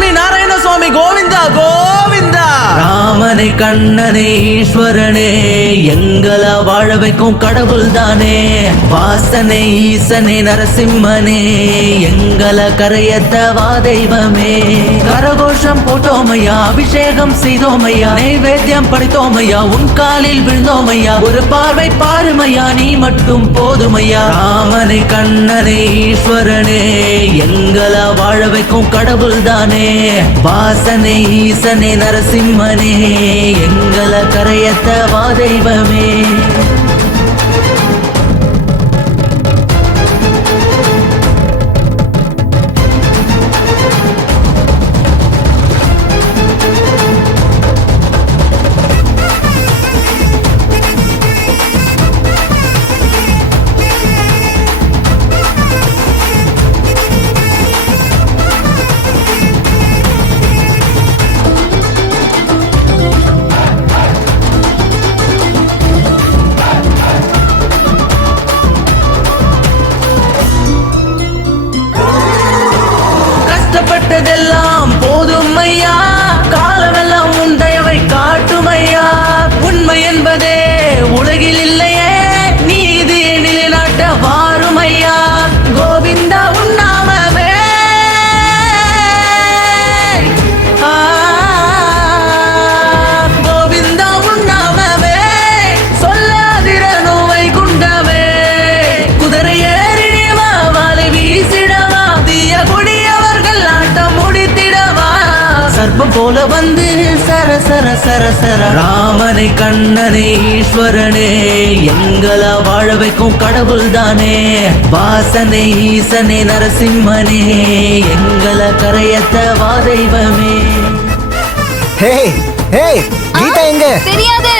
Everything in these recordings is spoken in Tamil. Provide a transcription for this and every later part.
லட்சுமி நாராயண சுவாமி கோவிந்தா கோவிந்தா. ராமனை கண்ணனே ஈஸ்வரனே எங்களை வாழ வைக்கும் கடவுள் தானே. வாசனை ஈசனே நரசிம்மனே எங்களை கரையத்தவா தெய்வமே. கரகோஷம் போட்டோமையா, அபிஷேகம் செய்தோமையா, நைவேத்தியம் படைத்தோமையா, உன் காலில் விழுந்தோமையா. ஒரு பார்வை பாருமையா, நீ மட்டும் போதுமையா. ராமனை கண்ணனே ஈஸ்வரனே எங்களை வாழ வைக்கும் கடவுள் தானே. வாசனை ஈசனே நரசிம்மனே எங்களை கரையத்தவா தெய்வமே. கஷ்டப்பட்டதெல்லாம் போதும் ஐயா, காலமெல்லாம் உன் தயவை காட்டும் ஐயா. உண்மை என்பதே உலகில் இல்லையே, நீதி நிலைநாட்ட வாரும் ஐயா. கோவிந்தா உன் நாமமே கோவிந்தா உன் நாமமே சொல்லாதிர நோவை குண்டமே. குதிரை ஏறிடவா, வாழை வீசிடவா, தீய கொடியவர்கள் ஆட்டம் முடித்திடவா. சர்ப்பம் போல வந்து சர சர சர சர. ராமனை கண்ணனே ஈஸ்வரனே எங்களை வாழ வைக்கும் கடவுள் தானே. வாசனை ஈசனே நரசிம்மனே எங்களை கரையத்தவா தெய்வமே. ஹே ஹே, கீதா எங்க? தெரியாது.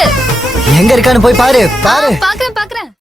எங்க இருக்கான்னு போய் பாரு பாரு. பாக்குறேன் பாக்குறேன்.